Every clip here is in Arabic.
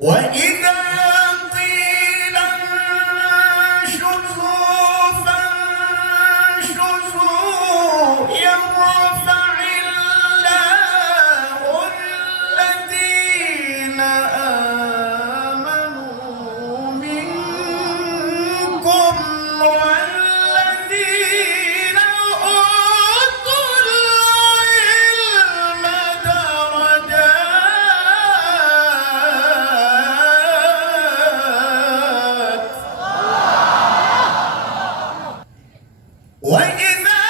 وإذا قيل انشزوا فانشزوا يرفع الله الذين آمنوا منكم والذين أوتوا العلم درجات. وإذا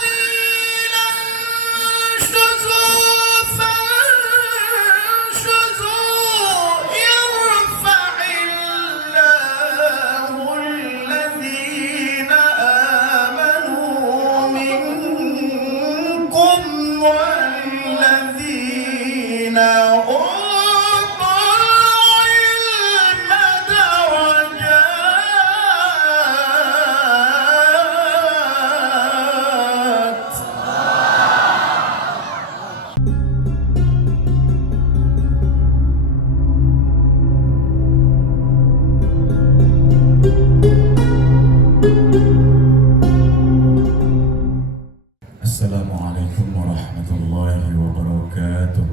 قيل انشزوا فانشزوا يرفع الله الذين آمنوا منكم والذين أوتوا العلم درجات. السلام عليكم ورحمة الله وبركاته.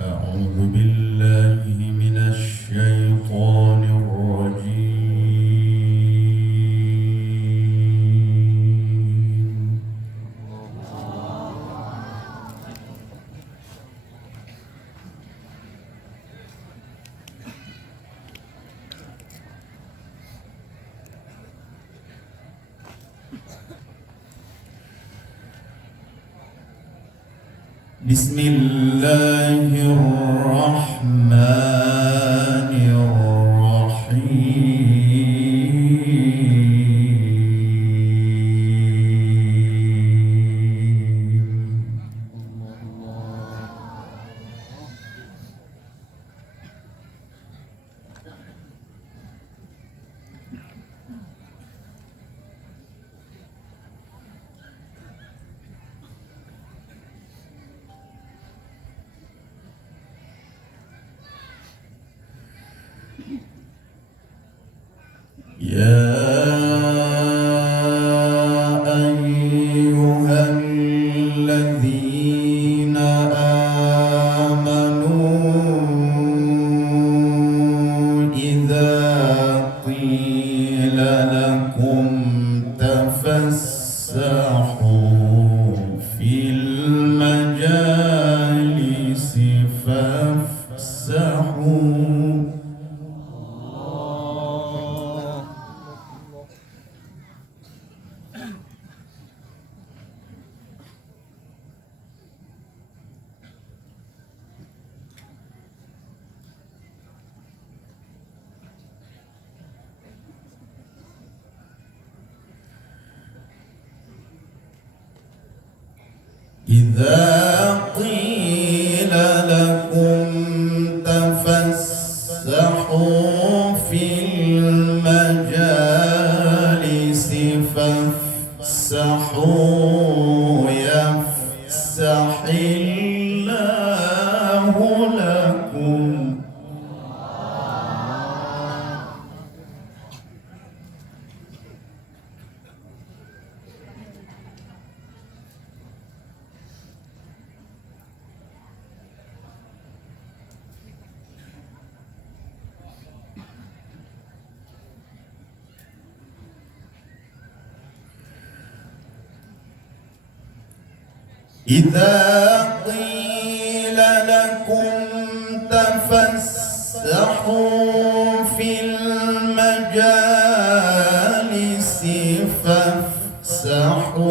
أعوذ بالله من الشيطان الرجيم. بسم الله الرحمن الرحيم. يا أيها الذين آمنوا إذا قيل لكم تفسحوا في المجالس فافسحوا. إذا قيل لكم تفسحوا في المجالس فافسحوا يفسح الله لكم. إذا قيل لكم تفسحوا في المجالس فافسحوا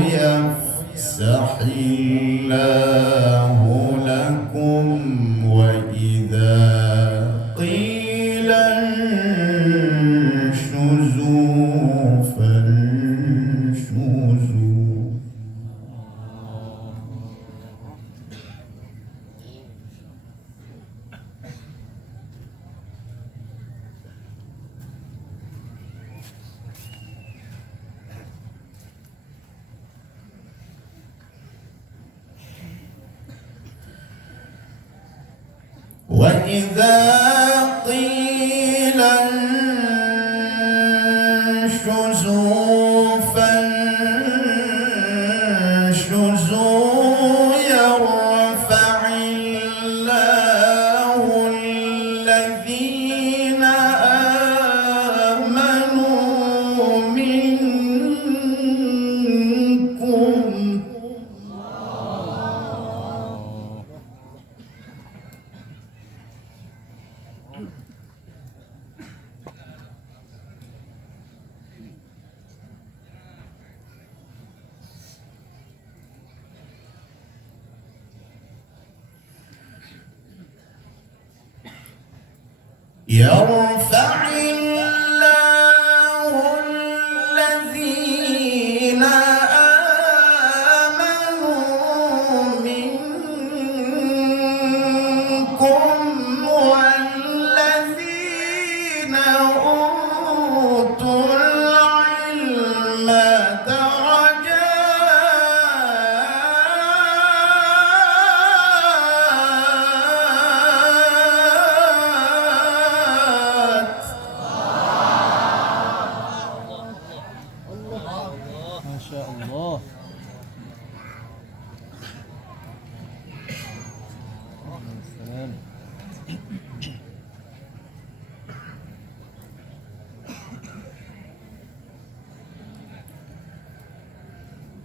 يفسح الله لكم وإذا قيل انشزوا فانشزوا. وإذا قيل انشزوا فانشزوا يرفع الله الذين آمنوا منكم. يرفع الله الذين آمنوا منكم والذين أوتوا العلم ما شاء الله. السلام.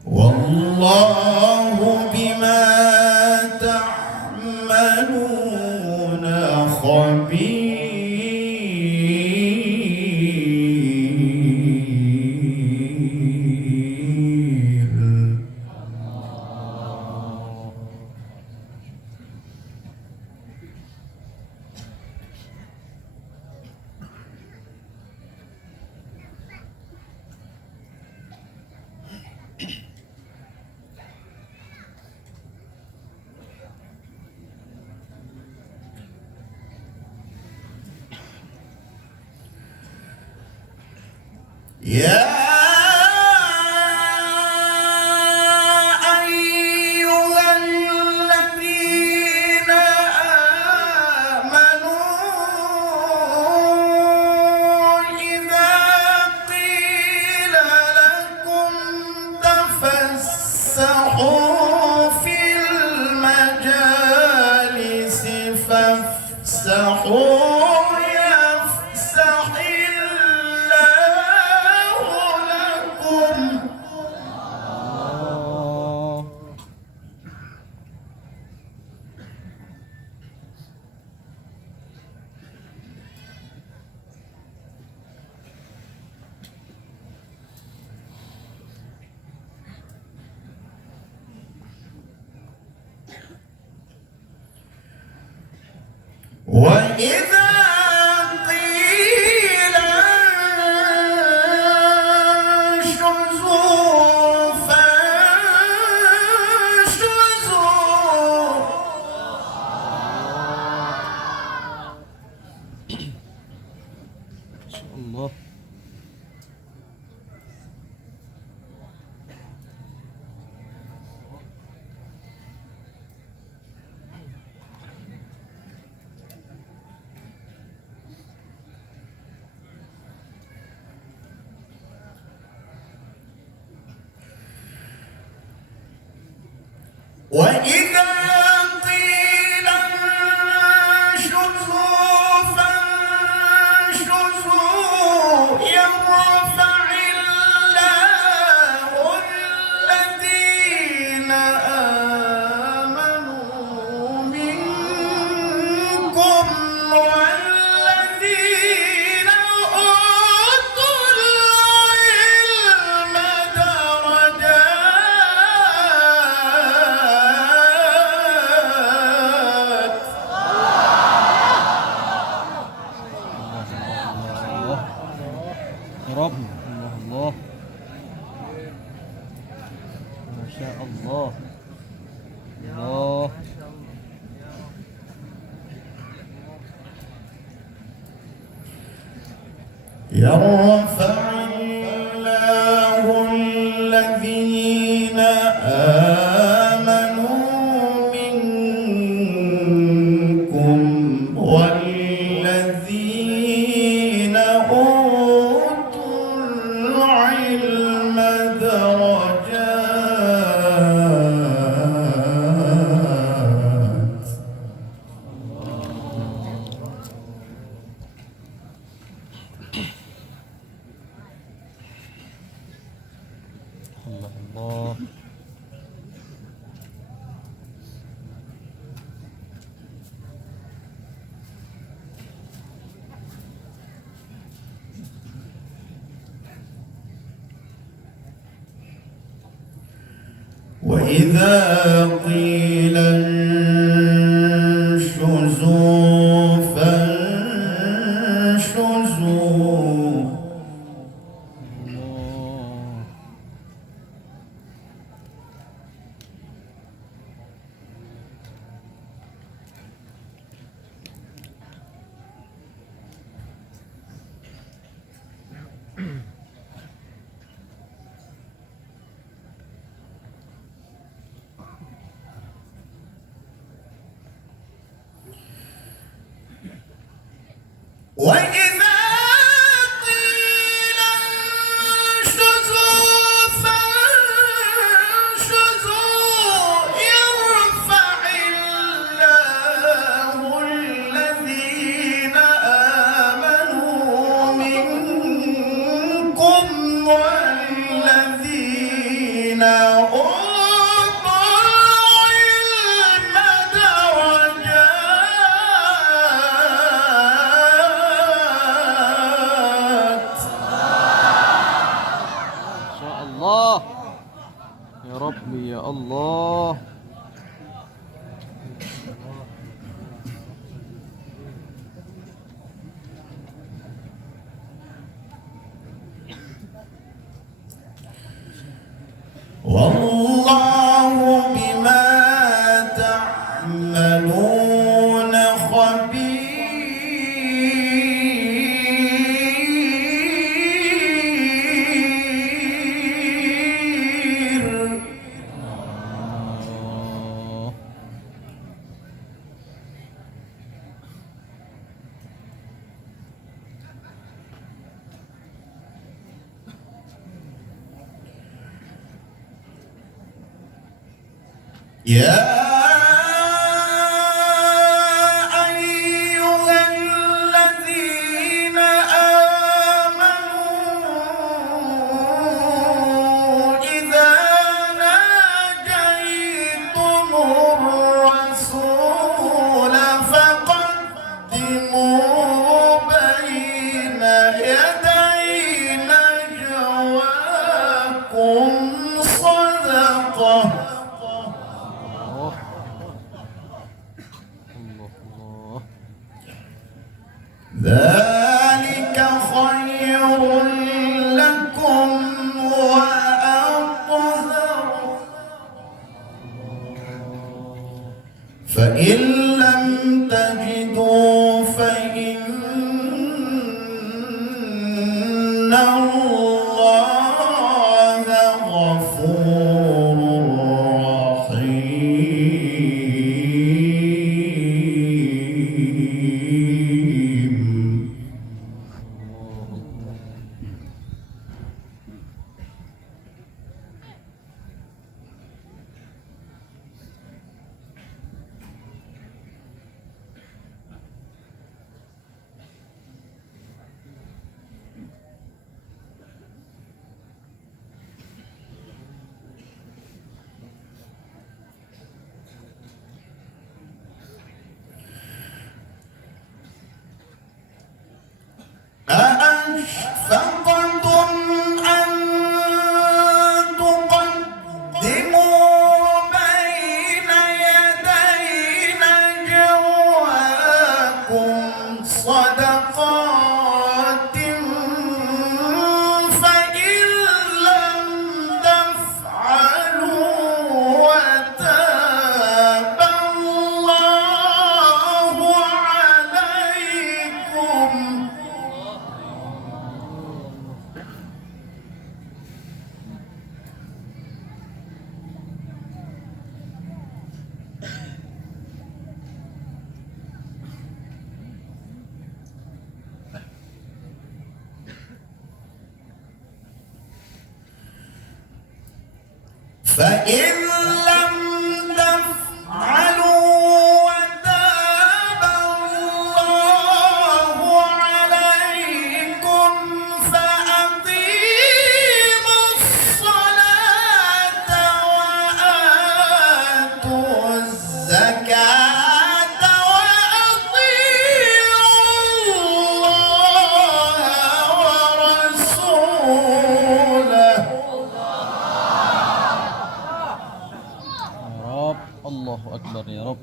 والله بما تعملون خبير. يا أيها الذين آمنوا إذا قيل لكم تفسحوا في المجالس فافسحوا وإذا قيل انشزوا فانشزوا. ما شاء الله. الله الله. يرفع الله الذين آمنوا منكم والذين أوتوا العلم درجات. الله. وإذا قيل انشزوا فانشزوا وإذا قيل انشزوا فانشزوا يرفع الله الذين آمنوا منكم والذين أوتوا العلم درجات. إن شاء الله يا ربي يا الله. والله بما تعملون خبير. يا أيها الذين آمنوا إذا ناجيتم الرسول فقدموا بين يدي نجواكم صدقة. الله الله. ذلك خير لكم وأطهر. فإن لم تجدوا فإن الله غفور رحيم. فإن لم تفعلوا وتاب الله عليكم فأقيموا الصلاة وآتوا الزكاة وأطيعوا الله ورسوله. يا رب، الله أكبر يا رب.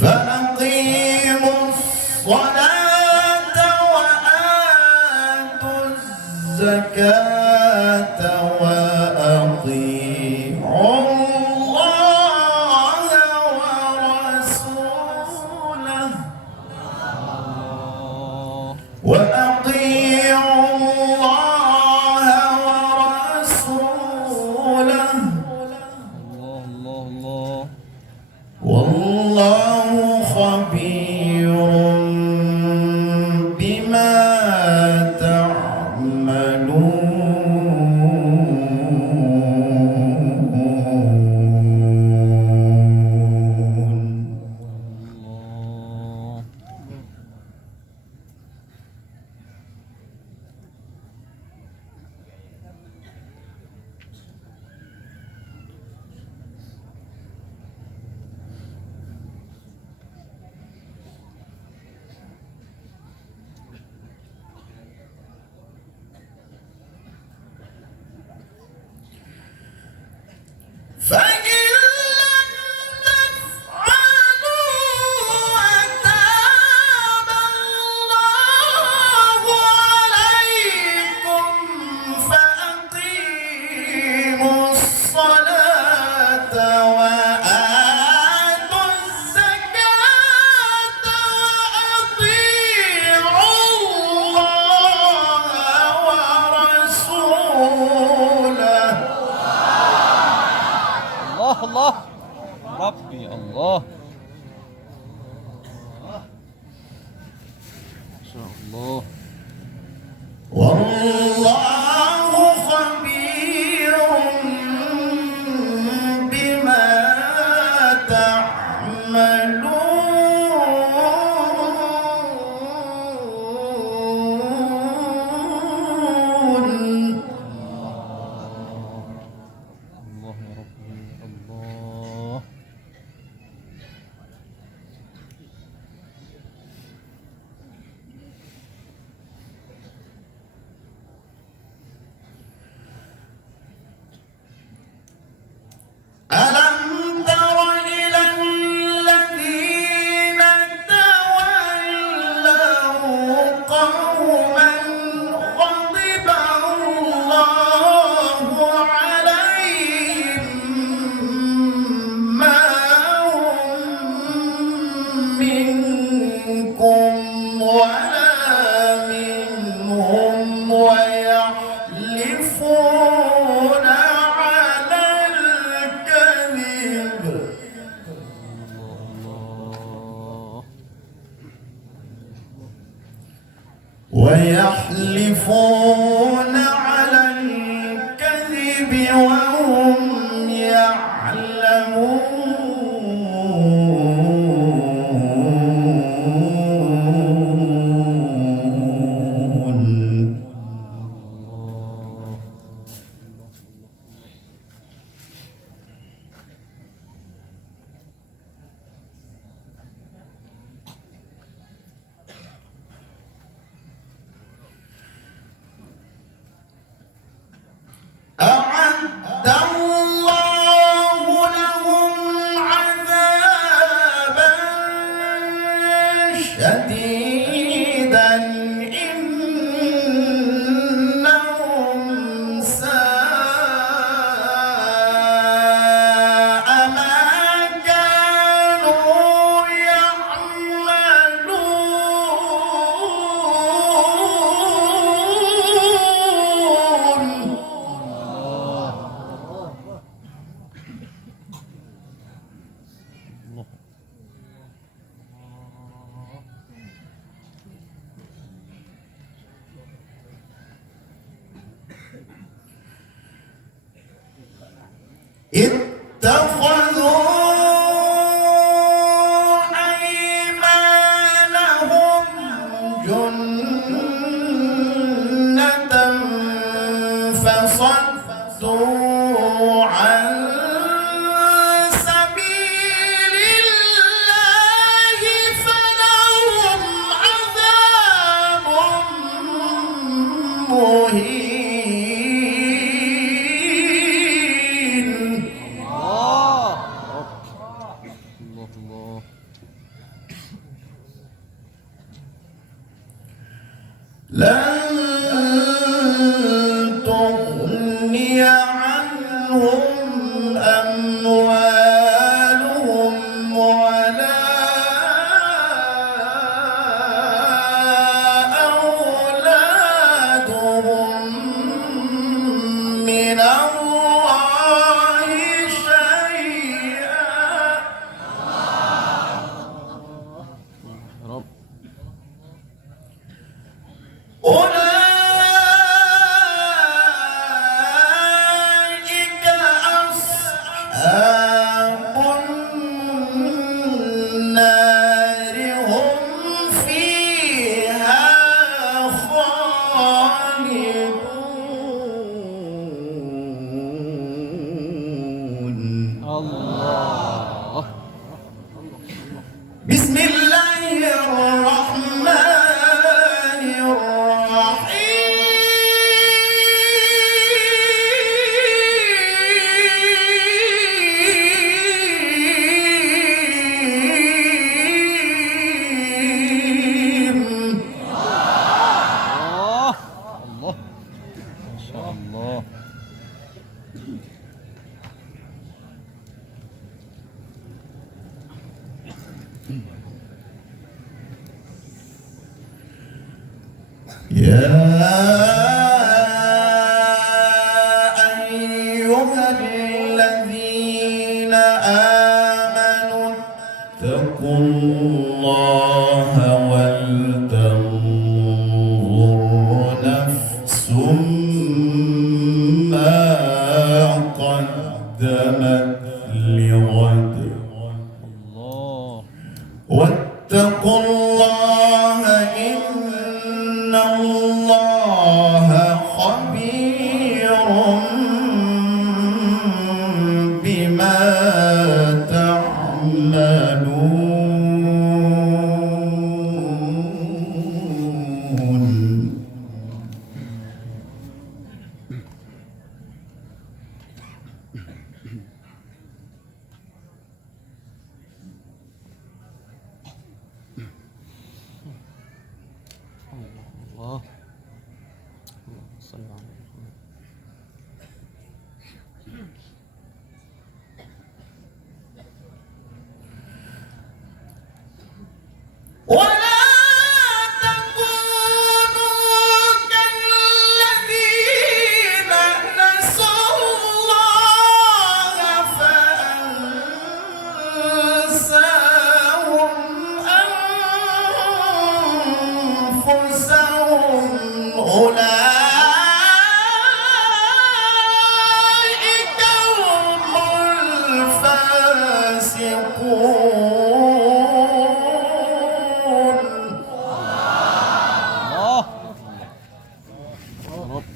فأقيموا الصلاة وآتوا الزكاة وأطيعوا الله ورسوله وأطيعوا الله ورسوله الله الله الله. والله خبير بما تعملون. الله. فإن لم تفعلوا وتاب الله عليكم فأقيموا الصلاة وآتوا الزكاة وأطيعوا الله ورسوله. الله الله. ربي الله. ما شاء الله. والله خبير بما تعملون. الله يا ربي الله. ألم تر إلى الذين تولوا قوما غضب الله عليهم ما هم منكم ولا منهم ويحلفون على الكذب الله. ويحلفون على الكذب وهم يعلمون. أعد أيمانهم جنة فصدوا عن سبيل الله فلهم عذاب مهين. الله الله الله. لن تغني عنهم أموالهم ولا أولادهم من الله شيئا. يا رب. أولئك أصحاب النار هم فيها خالدون. الله. بسم الله الرحمن الرحيم. الله الله. ما شاء الله. يا أيها الذين آمنوا اتقوا الله ولتنظر نفس ما قدمت لغد الله. واتقوا الله إن الله خبير بما تعملون. الله. اللهم صل على محمد. ولا تكونوا كالذين نسوا الله فأنساهم أنفسهم. أولئك هم الفاسقون. الله. يا رب.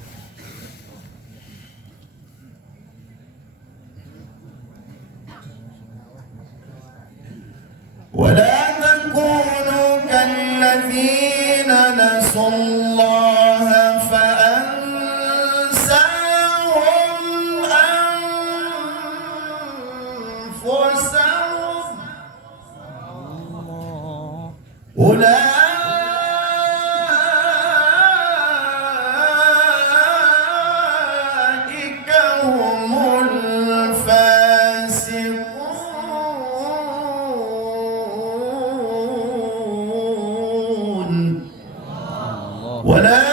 ولا تكونوا كالذين نسوا الله فأنساهم أنفسهم. الله. أولئك هم الفاسقون. الله. ولا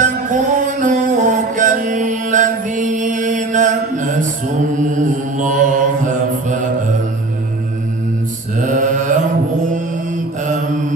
تكونوا كالذين نسوا الله فأنساهم أنفسهم.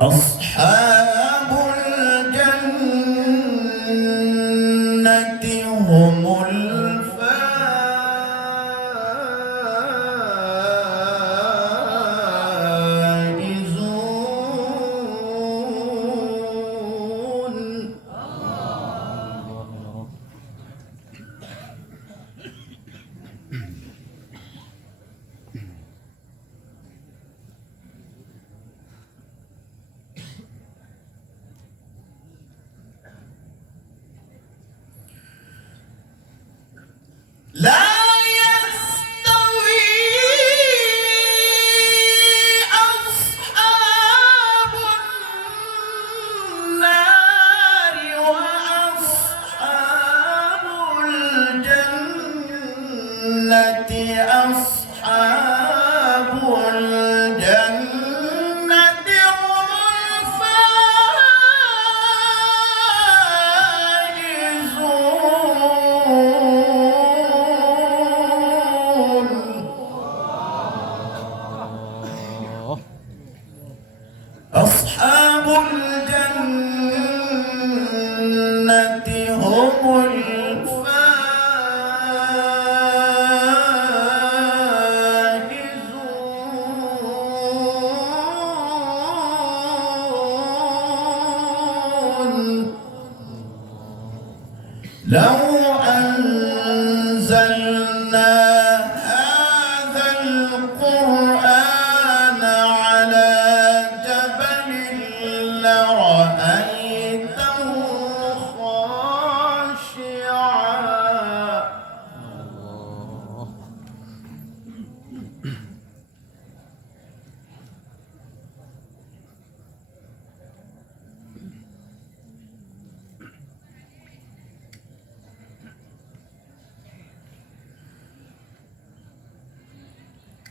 أصحاب الجنة هم الفائزون. لا يستوي أصحاب النار وأصحاب الجنة. أصحاب الجنة هم الفائزون. أصحاب الجنة هم الفائزون. لو أنزلنا هذا القرآن على جبل لرأيته خاشعا.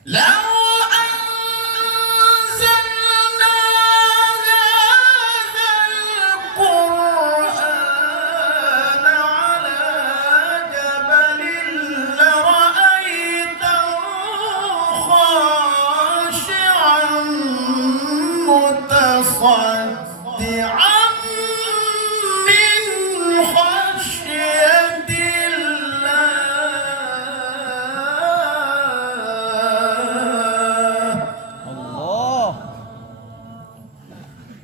لو أنزلنا هذا القرآن على جبل لرأيته خاشعا متصدعا من خشية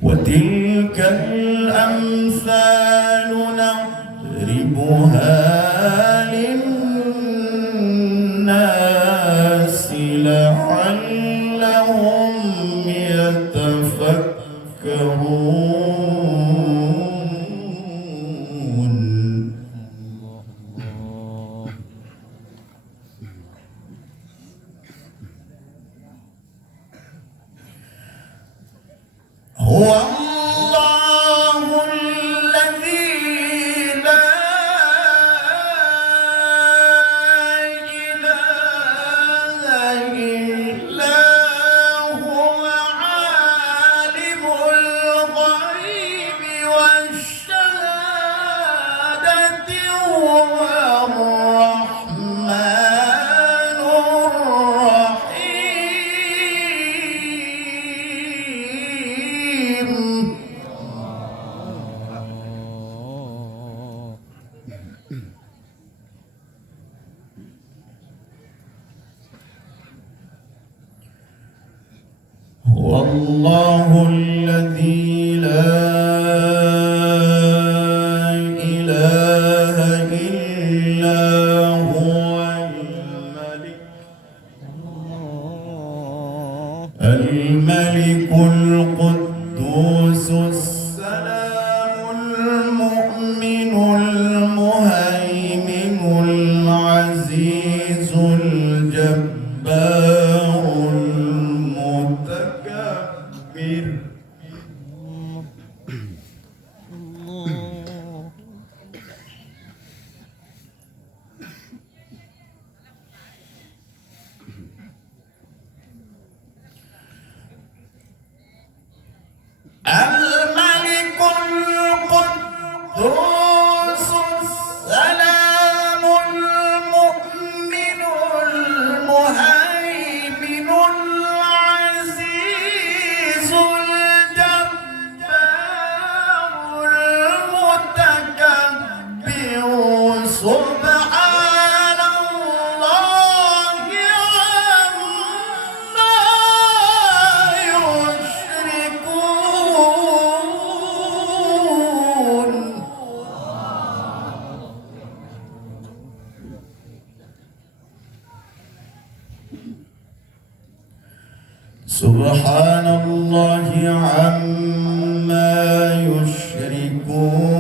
وتلك الأمثال نضربها للناس لعلهم يتفكرون. هو الله الذي لا إله إلا هو عالم الغيب والشهادة هو الرحمن الرحيم. هو الله الذي لا إله إلا هو الملك القدوس السلام المؤمن المهيمن العزيز الجبار المتكبر. الملك القدوس السلام المؤمن المهيمن العزيز الجبار سبحان الله عما يشركون